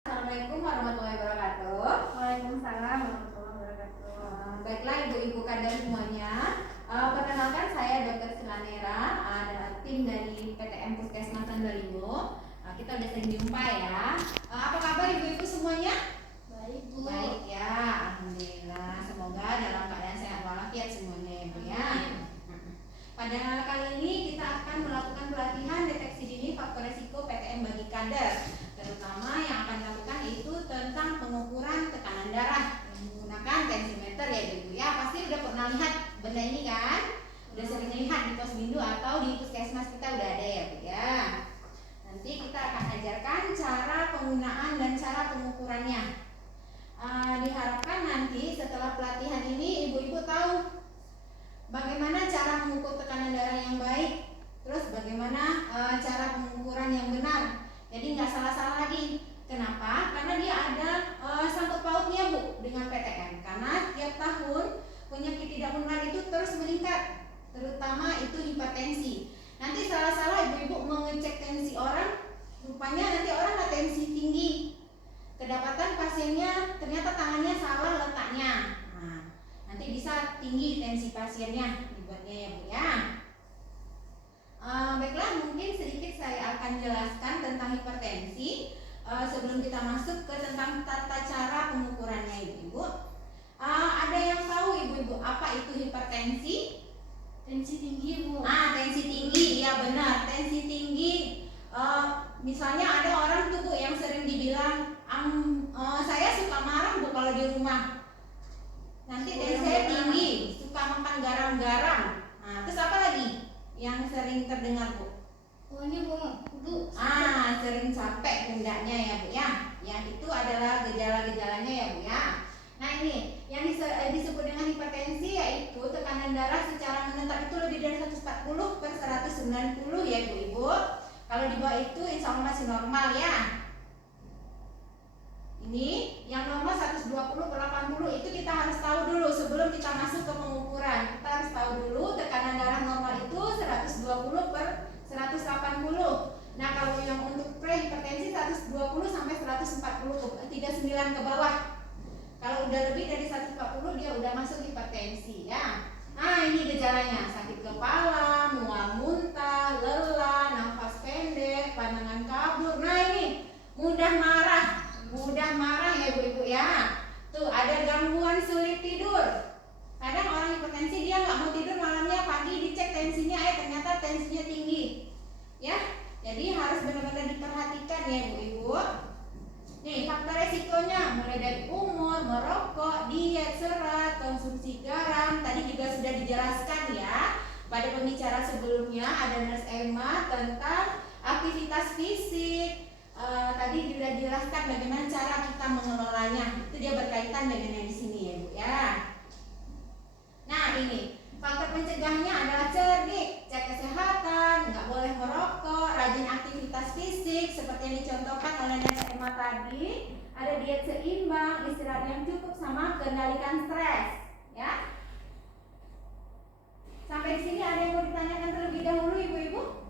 Assalamualaikum warahmatullahi wabarakatuh. Waalaikumsalam warahmatullahi wabarakatuh. Baiklah ibu-ibu kader semuanya, perkenalkan saya Dr. Silanera, ada tim dari PTM Puskesmas Sandalimo. Kita udah sering jumpa ya. Apa kabar ibu-ibu semuanya? Baik, Bu. Baik ya, alhamdulillah. Semoga dalam keadaan sehat walafiat semuanya ya Bu ya. Pada kali ini kita akan melakukan pelatihan deteksi dini faktor resiko PTM bagi kader. Terutama yang akan dilakukan itu tentang pengukuran tekanan darah menggunakan tensimeter ya ibu ya. Pasti udah pernah lihat benda ini kan? Udah sering lihat di posbindu atau di puskesmas kita udah ada ya bu ya. Nanti kita akan ajarkan cara penggunaan dan cara pengukurannya. Diharapkan nanti setelah pelatihan ini ibu-ibu tahu bagaimana cara mengukur tekanan darah yang baik, terus bagaimana cara pengukuran yang benar. Jadi nggak salah-salah lagi. Kenapa? Karena dia ada sangkut pautnya bu dengan PTM. Karena tiap tahun penyakit tidak menular itu terus meningkat, terutama itu hipertensi. Nanti salah-salah ibu-ibu mengecek tensi orang, rupanya nanti orang ada tensi tinggi. Kedapatan pasiennya ternyata tangannya salah letaknya. Nah, nanti bisa tinggi tensi pasiennya dibuatnya ya bu ya. Baiklah, mungkin sedikit saya akan jelaskan tentang hipertensi sebelum kita masuk ke tentang tata cara pengukurannya ibu-ibu. Ada yang tahu ibu-ibu apa itu hipertensi? Tensi tinggi, Bu. Tensi tinggi, ya benar, tensi tinggi. Misalnya ada orang tuh bu yang sering dibilang, saya suka marah bu kalau di rumah. Nanti tensi saya tinggi, suka makan garam-garam. Nah, terus apa lagi yang sering terdengar bu? Oh ini Bu. Sering capek pundaknya ya bu ya. Yang itu adalah gejala-gejalanya ya bu ya. Nah ini yang disebut dengan hipertensi yaitu tekanan darah secara menetap itu lebih dari 140/190 ya bu ibu. Kalau di bawah itu insya Allah masih normal ya. Ini yang normal 120/80 itu kita harus tahu dulu sebelum kita masuk ke pengukuran. Kita harus tahu dulu tekanan darah normal itu 120/180. Nah kalau yang untuk prehipertensi 120/140, 39 ke bawah. Kalau udah lebih dari 140 dia udah masuk hipertensi ya. Nah ini gejalanya, sakit kepala, mual muntah, lelah, nafas pendek, pandangan kabur. Nah ini mudah marah ya ibu-ibu ya. Tuh ada gangguan sulit tidur. Kadang orang hipertensi dia nggak mau tidur malamnya, pagi dicek tensinya, ternyata tensinya tinggi. Ya, jadi harus benar-benar diperhatikan ya ibu-ibu. Nih faktor resikonya mulai dari umur, merokok, diet, serat, konsumsi garam. Tadi juga sudah dijelaskan ya pada pembicara sebelumnya ada Nurse Emma tentang aktivitas fisik. Tadi sudah dijelaskan bagaimana cara kita mengelolanya. Itu dia berkaitan dengan yang di sini ya bu ya. Nah ini faktor pencegahnya adalah cerdik, cek kesehatan, nggak boleh merokok, rajin aktivitas fisik seperti yang dicontohkan oleh Nurse Emma tadi. Ada diet seimbang, istirahat yang cukup, sama kendalikan stres ya. Sampai di sini ada yang mau ditanyakan terlebih dahulu ibu-ibu?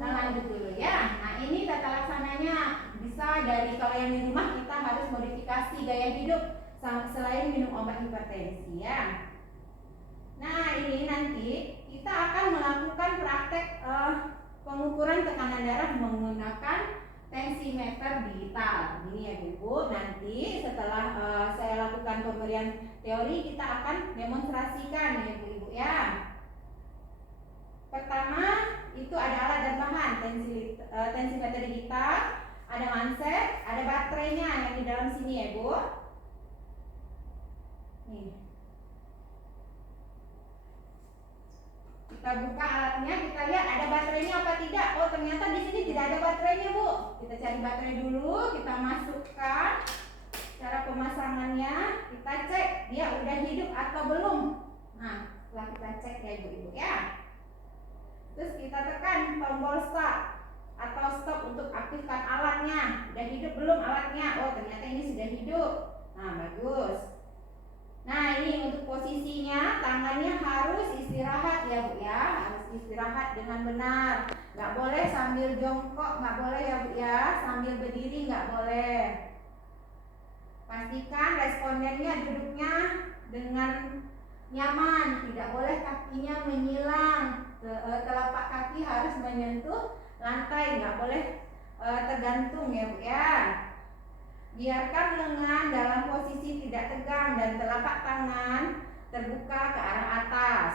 Lanjut dulu ya. Nah ini tata laksananya bisa dari kalau yang di rumah kita harus modifikasi gaya hidup selain minum obat hipertensi ya. Nah ini nanti kita akan melakukan praktek pengukuran tekanan darah menggunakan tensimeter digital. Ini ya ibu. Nanti setelah saya lakukan pemberian teori kita akan demonstrasikan ya ibu ya. Pertama itu ada alat dan bahan tensimeter digital, ada manset, ada baterainya yang di dalam sini ya bu. Nih. Kita buka alatnya, kita lihat ada baterainya apa tidak. Oh ternyata di sini tidak ada baterainya bu. Kita cari baterai dulu, kita masukkan. Cara pemasangannya kita cek dia udah hidup atau belum. Nah setelah kita cek ya ibu-ibu ya. Terus kita tekan tombol start atau stop untuk aktifkan alatnya. Udah hidup belum alatnya? Oh ternyata ini sudah hidup. Nah bagus. Nah, ini untuk posisinya tangannya harus istirahat ya Bu ya, harus istirahat dengan benar. Nggak boleh sambil jongkok, nggak boleh ya Bu ya, sambil berdiri nggak boleh. Pastikan respondennya duduknya dengan nyaman, tidak boleh kakinya menyilang. Telapak kaki harus menyentuh lantai, nggak boleh tergantung ya Bu ya. Biarkan lengan dalam posisi tidak tegang dan telapak tangan terbuka ke arah atas.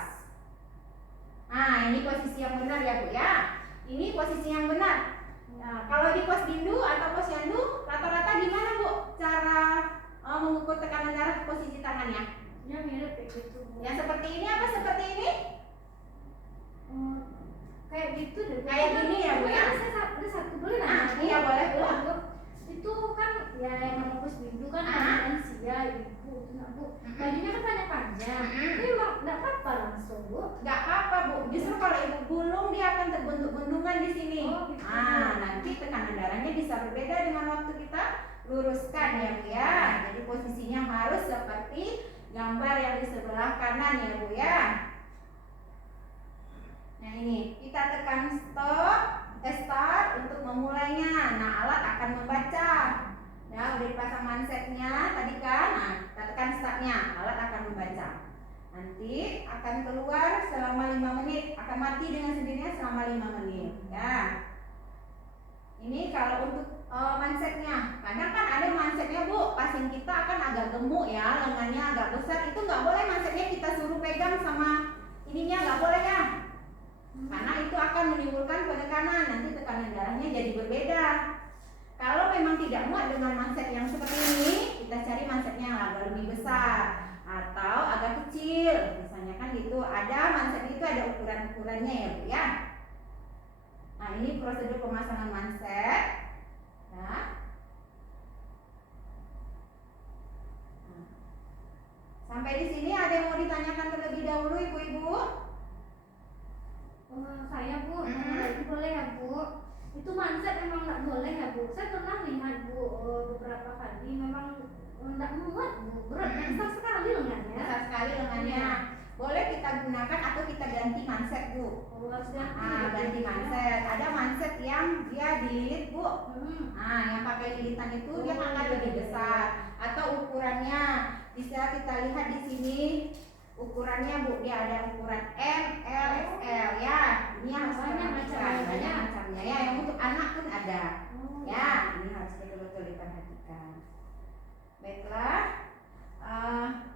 Nah, ini posisi yang benar ya Bu ya. Ini posisi yang benar. Nah, kalau di pos bindu atau pos yandu, rata-rata gimana Bu cara mengukur tekanan darah posisi tangannya? Ya mirip kayak gitu Bu. Yang seperti ini apa seperti ini? Kayak gitu deh Bu. Kayak gini ya Bu ya? Ada satu boleh Ah, nanya Bu? iya boleh Bu. Bu. Itu kan ya yang nama pos bindu kan lansia ibu itu nak Bu. Bajunya kan panjang. Ini emang nggak apa-apa langsung Bu. Nggak apa Bu, justru kalau ibu gulung dia akan terbentuk-bendungan di sini. Oh, gitu. Nanti tekanan darahnya bisa berbeda dengan waktu kita luruskan ya Bu ya. Jadi posisinya harus seperti gambar yang di sebelah kanan ya Bu ya. Nah ini kita tekan start untuk memulainya. Nah alat akan membaca. Ya udah dipasang mansetnya tadi kan. Nah kita tekan startnya, alat akan membaca. Nanti akan keluar selama 5 menit, akan mati dengan sendirinya selama 5 menit ya. Ini kalau untuk mansetnya, kadang kan ada mansetnya Bu, pasien kita akan agak gemuk ya, lengannya agak besar, itu nggak boleh mansetnya kita suruh pegang sama ininya, nggak boleh ya, karena itu akan menimbulkan penekanan, nanti tekanan darahnya jadi berbeda. Kalau memang tidak muat dengan manset yang seperti ini, kita cari mansetnya yang agak lebih besar atau agak kecil, misalnya kan gitu. Ada manset itu ada ukuran-ukurannya ya Bu ya. Nah ini prosedur pemasangan manset ya. Sampai di sini ada yang mau ditanyakan terlebih dahulu ibu-ibu? Saya Bu, itu boleh ya Bu? Itu manset emang nggak boleh ya Bu? Saya pernah lihat Bu beberapa kali memang nggak muat Bu, berat besar sekali lengannya. Besar sekali lengannya. Boleh kita gunakan atau kita ganti manset Bu. Ganti manset. Ada manset yang dia dililit Bu. Yang pakai lilitan itu dia akan lebih besar. Atau ukurannya bisa kita lihat di sini. Ukurannya Bu, dia ada ukuran M, L, XL ya. Ini harus banyak macamnya ya. Yang untuk anak pun ada. Ya, ini harus betul-betul diperhatikan. Baiklah.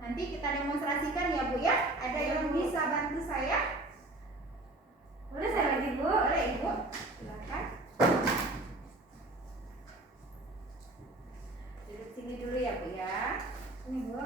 Nanti kita demonstrasikan ya Bu ya. Ada yang bisa bantu saya? Boleh saya lagi Bu? Boleh Ibu. Silakan. Duduk sini dulu ya Bu ya. Ini Bu.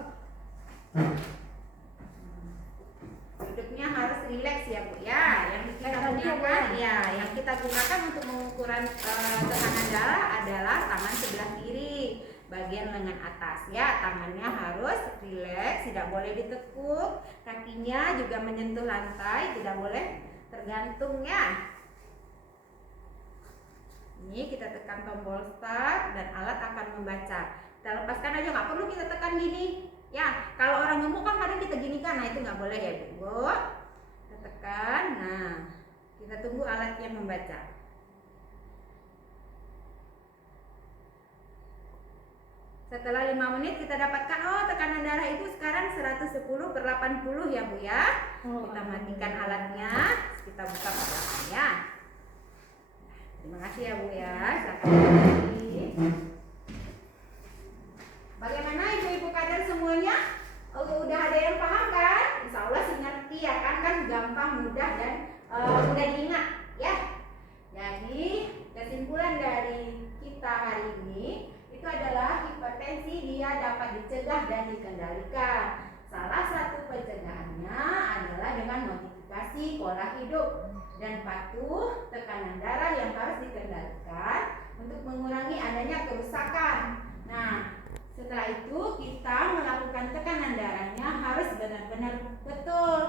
Duduknya harus rileks ya Bu ya. Yang kita gunakan ya, yang kita gunakan untuk mengukuran tekanan darah adalah tangan sebelah kiri, bagian lengan atas ya. Tangannya harus rileks, tidak boleh ditekuk. Kakinya juga menyentuh lantai, tidak boleh tergantung ya. Ini kita tekan tombol start dan alat akan membaca. Kita lepaskan aja, nggak perlu kita tekan gini. Ya, kalau orang gemuk kan kadang kita ginikan, nah itu nggak boleh ya Bu. Kita tekan, nah kita tunggu alatnya membaca. Setelah 5 menit kita dapatkan, tekanan darah itu sekarang 110/80 ya Bu ya. Kita matikan alatnya, kita buka ke belakangnya. Terima kasih ya Bu ya. Silakan lagi. Bagaimana ibu-ibu kader semuanya? Udah ada yang paham kan? Insya Allah sih ngerti ya kan gampang, mudah dan mudah diingat ya. Jadi kesimpulan dari kita hari ini itu adalah hipertensi dia dapat dicegah dan dikendalikan. Salah satu pencegahannya adalah dengan modifikasi pola hidup dan patuh tekanan darah yang harus dikendalikan untuk mengurangi adanya kerusakan. Nah, setelah itu kita melakukan tekanan darahnya harus benar-benar betul.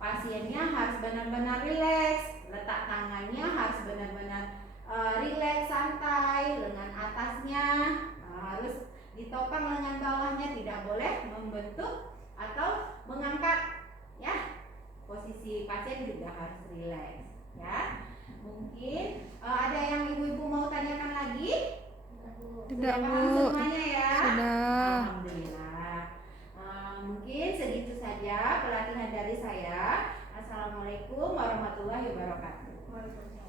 Pasiennya harus benar-benar rileks, letak tangannya harus benar-benar rileks, santai, lengan atasnya harus ditopang lengan bawahnya, tidak boleh membentuk atau mengangkat ya. Posisi pasien juga harus rileks ya. Mungkin ada yang ibu-ibu mau tanyakan lagi? Tidak, Sudah paham Bu. semuanya ya? Sudah. Alhamdulillah. Mungkin segitu saja pelatihan dari saya. Assalamualaikum warahmatullahi wabarakatuh. Waalaikumsalam.